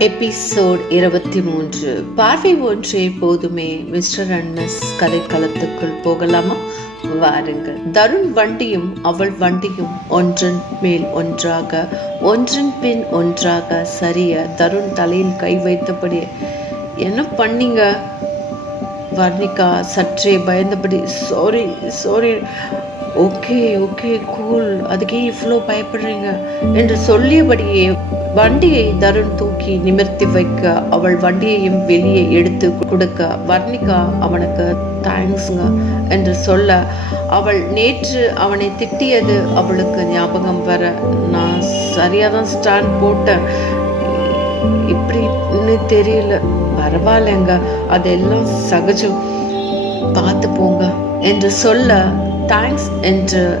Episode இருபத்தி மூன்று. பார்வை ஒன்றே போதுமே. மிஸ்டர் அன்னஸ் கதைக்களத்துக்குள் போகலாமா? வாருங்கள். தருண் வண்டியும் அவள் வண்டியும் ஒன்றன் மேல் ஒன்றாக ஒன்றின் பின் ஒன்றாக சரிய தருண் தலையில் கை வைத்தபடி என்ன பண்ணீங்க? வர்ணிகா சற்றே பயந்தபடி sorry sorry okay okay cool அதுக்கே இவ்வளோ பயப்படுறீங்க? என்று சொல்லியபடியே வண்டியை தருண் தூக்கி நிமிர்த்தி வைக்க அவள் வண்டியையும் வெளியே எடுத்து கொடுக்க வர்ணிகா அவனுக்கு தேங்க்ஸுங்க என்று சொல்ல அவள் நேற்று அவனை திட்டியது அவளுக்கு ஞாபகம் வர நான் சரியாக தான் ஸ்டாண்ட் போட்டேன். இப்படின்னு தெரியல. பரவாயில்லைங்க. அதெல்லாம் சகஜம். பார்த்து போங்க என்று சொல்ல தேங்க்ஸ் என்று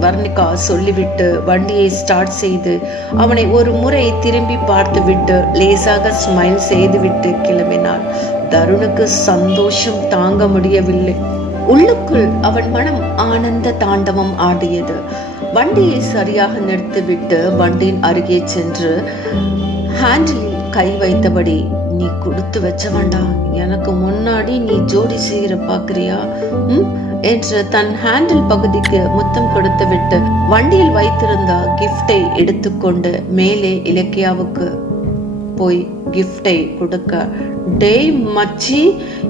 வர்ணிகா சொல்லிவிட்டு வண்டியை ஸ்டார்ட் செய்து அவனை ஒரு முறை திரும்பி பார்த்துவிட்டு லேசாக ஸ்மைல் செய்துவிட்டு கிளம்பினாள். தருணுக்கு சந்தோஷம் தாங்க முடியவில்லை. உள்ளுக்குள் அவன் மனம் ஆனந்த தாண்டவம் ஆடியது. வண்டியை சரியாக நிறுத்திவிட்டு வண்டியின் அருகே சென்று ஹேண்டிலில் கை வைத்தபடி நீ கொடுத்து வச்ச வேண்டாம். எனக்கு முன்னாடி நீ ஜோடி செய்கிற பார்க்குறியா ம் என்று தன் ஹேண்டில் பகுதிக்கு முத்தம் கொடுத்து விட்டு வண்டியில் வைத்திருந்த கிஃப்டை எடுத்துக்கொண்டு மேலே இலக்கியாவுக்கு போய் கிஃப்டை கொடுக்க டேய் மச்சி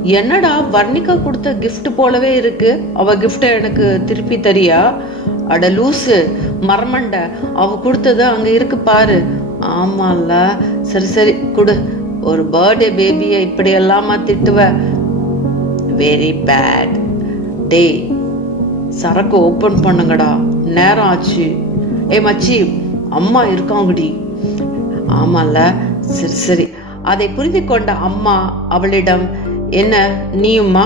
என்னடா வர்ணிகா கொடுத்த கிஃப்ட் போலவே இருக்கு? அவ கிஃப்டை எனக்கு திருப்பி தரியா? அட லூசு மரமண்ட அவ கொடுத்தது அங்க இருக்கு பாரு. ஆமால சரி சரி கொடு. ஒரு பர்த்டே பேபியை இப்படி எல்லாமா திட்டுவ? வெரி பேட் டேய் சரக்கு ஓப்பன் பண்ணுங்கடா. நேரம் ஆச்சு. ஏ மச்சி அம்மா இருக்காங்கடி. ஆமால சரி சரி. அதை புரிந்து கொண்ட அம்மா அவளிடம் என்ன நீயும்மா?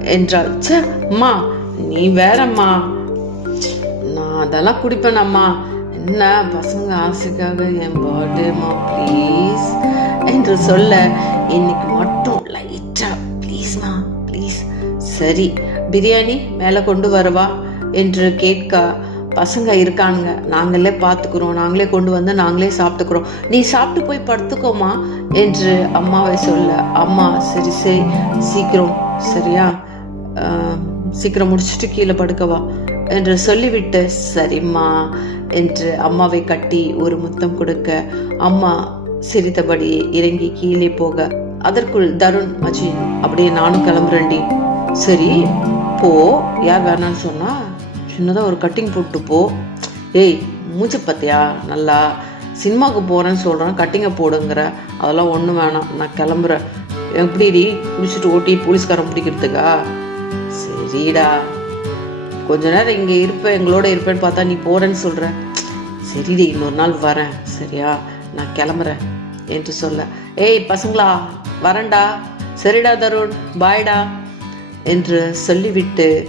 என்றாள். ச்சே அம்மா நீ வேறம்மா. நான் அதெல்லாம் குடிப்பேன் அண்ணா பசங்க ஆசைக்காக என் பர்த்டேம்மா ப்ளீஸ் என்று சொல்ல இன்னைக்கு மட்டும் லைட்டா ப்ளீஸ்மா ப்ளீஸ் சரி பிரியாணி மேலே கொண்டு வரவா என்று கேட்க பசங்க இருக்கானுங்க. நாங்களே பார்த்துக்குறோம் நாங்களே கொண்டு வந்து நாங்களே சாப்பிட்டுக்கிறோம். நீ சாப்பிட்டு போய் படுத்துக்கோமா என்று அம்மாவை சொல்ல அம்மா சரி சரி சீக்கிரம் சரியா? சீக்கிரம் முடிச்சுட்டு கீழே படுக்கவா என்று சொல்லிவிட்டு சரிம்மா என்று அம்மாவை கட்டி ஒரு முத்தம் கொடுக்க அம்மா சிரித்தபடி இறங்கி கீழே போக அதற்குள் தருண் மச்சி. அப்படியே நானும் கிளம்புறேன்டி. சரி போ. யார் வேணான்னு சொன்னா? சின்னதாக ஒரு கட்டிங் போட்டு போ. ஏய் மூச்சு பத்தியா? நல்லா சினிமாவுக்கு போகிறேன்னு சொல்கிறேன் கட்டிங்கை போடுங்கிற. அதெல்லாம் ஒன்றும் வேணாம். நான் கிளம்புறேன். எப்படிடி? குடிச்சிட்டு ஓட்டி போலீஸ்காரன் பிடிக்கிறதுக்கா? சரிடா. கொஞ்ச நேரம் இங்கே இருப்பேன் எங்களோட இருப்பேன்னு பார்த்தா நீ போறேன்னு சொல்கிற சரிடி இன்னொரு நாள் வரேன். சரியா? நான் கிளம்புறேன் என்று சொல்ல. ஏய் பசங்களா வரேன்டா. சரிடா தருண். பாய்டா என்று சொல்லிவிட்டு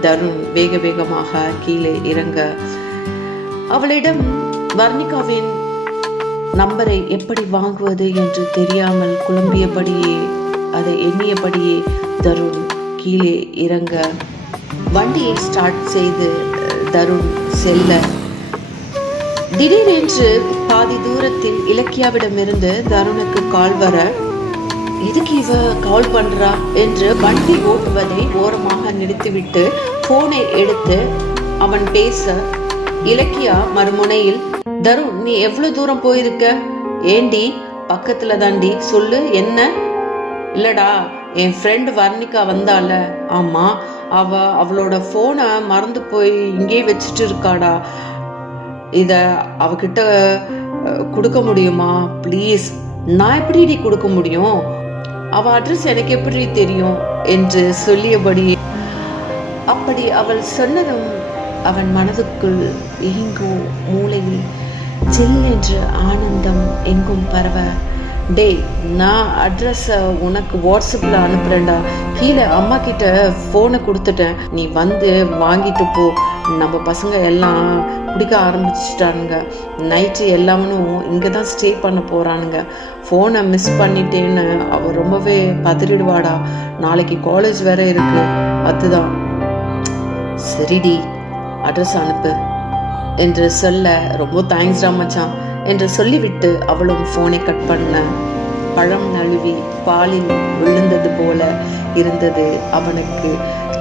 தருண் வேக வேகமாக கீழே இறங்க. அவளிடம் வர்ணிகாவின் நம்பரை எப்படி வாங்குவது என்று தெரியாமல் குழம்பியபடியே அதை எண்ணியபடியே தருண் கீழே இறங்க. வண்டியை ஸ்டார்ட் செய்து தருண் செல்ல. திடீரென்று பாதி தூரத்தில் இலக்கியாவிடமிருந்து தருணுக்கு கால் வர எதுக்கு இவ கால் பண்றா? என்று வண்டி ஓட்டுவதை ஓரமாக நிறுத்திவிட்டு போனை எடுத்து அவன் பேச இலக்கியா மறுமுனையில். தருண் நீ எவ்வளவு தூரம் போயிருக்க? ஏண்டி பக்கத்துல தாண்டி சொல்லு என்ன? இல்லடா என் ஃப்ரெண்ட் வர்ணிகா வந்தால ஆமாம் அவ அவளோட ஃபோனை மறந்து போய் இங்கேயே வச்சுட்டு இருக்காடா. இதை அவகிட்ட கொடுக்க முடியுமா? ப்ளீஸ் நான் எப்படி கொடுக்க முடியும்? அவ அட்ரஸ் எனக்கு எப்படி தெரியும்? என்று சொல்லியபடி அப்படி அவள் சொன்னதும் அவன் மனதுக்குள் எங்கோ மூளையில் சில் என்று ஆனந்தம் எங்கும் பரவ டேய் நான் அட்ரஸை உனக்கு வாட்ஸ்அப்பில் அனுப்புகிறேன்டா கீழே அம்மா கிட்ட ஃபோனை கொடுத்துட்டேன். நீ வந்து வாங்கிட்டு போ. நம்ம பசங்க எல்லாம் குடிக்க ஆரம்பிச்சிட்டானுங்க. நைட்டு எல்லாமனும் இங்கே தான் ஸ்டே பண்ண போகிறானுங்க ஃபோனை மிஸ் பண்ணிட்டேன்னு அவள் ரொம்பவே பதறிடுவாடா. நாளைக்கு காலேஜ் வேற இருக்கு. அதுதான். சரிடி அட்ரஸ் அனுப்பு. என்று சொல்ல ரொம்ப தேங்க்ஸ்டா மச்சான். என்று சொல்லிவிட்டு அவளும் ஃபோனை கட் பண்ண. பழம் நழுவி பாலில் விழுந்தது போல இருந்தது அவனுக்கு.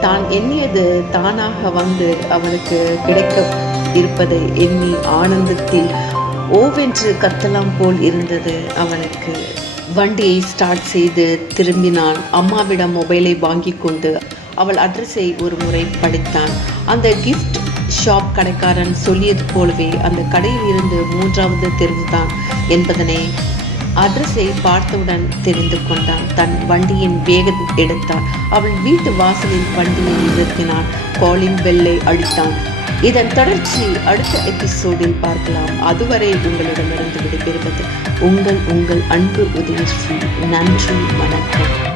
தான் எண்ணியது தானாக வந்து அவனுக்கு கிடைக்க இருப்பதை எண்ணி ஆனந்தத்தில் ஓவென்று கத்தலாம் போல் இருந்தது அவனுக்கு. வண்டியை ஸ்டார்ட் செய்து திரும்பினான். அம்மாவிடம் மொபைலை வாங்கி கொண்டு அவள் அட்ரஸை ஒரு முறை படித்தான். அந்த கிஃப்ட் ஷாப் கடைக்காரன் சொல்லியது போலவே அந்த கடையில் இருந்து மூன்றாவது தெருவுதான் என்பதனை அட்ரஸை பார்த்தவுடன் தெரிந்து கொண்டான். தன் வண்டியின் வேகம் எடுத்தான். அவள் வீட்டு வாசலில் வண்டியை நிறுத்தினான். காலிங் பெல்லை அடித்தான். இதன் தொடர்ச்சி அடுத்த எபிசோடில் பார்க்கலாம். அதுவரை உங்களிடமிருந்து விடைபெறுவது உங்கள் உங்கள் அன்பு உதயஸ்ரீ. நன்றி வணக்கம்.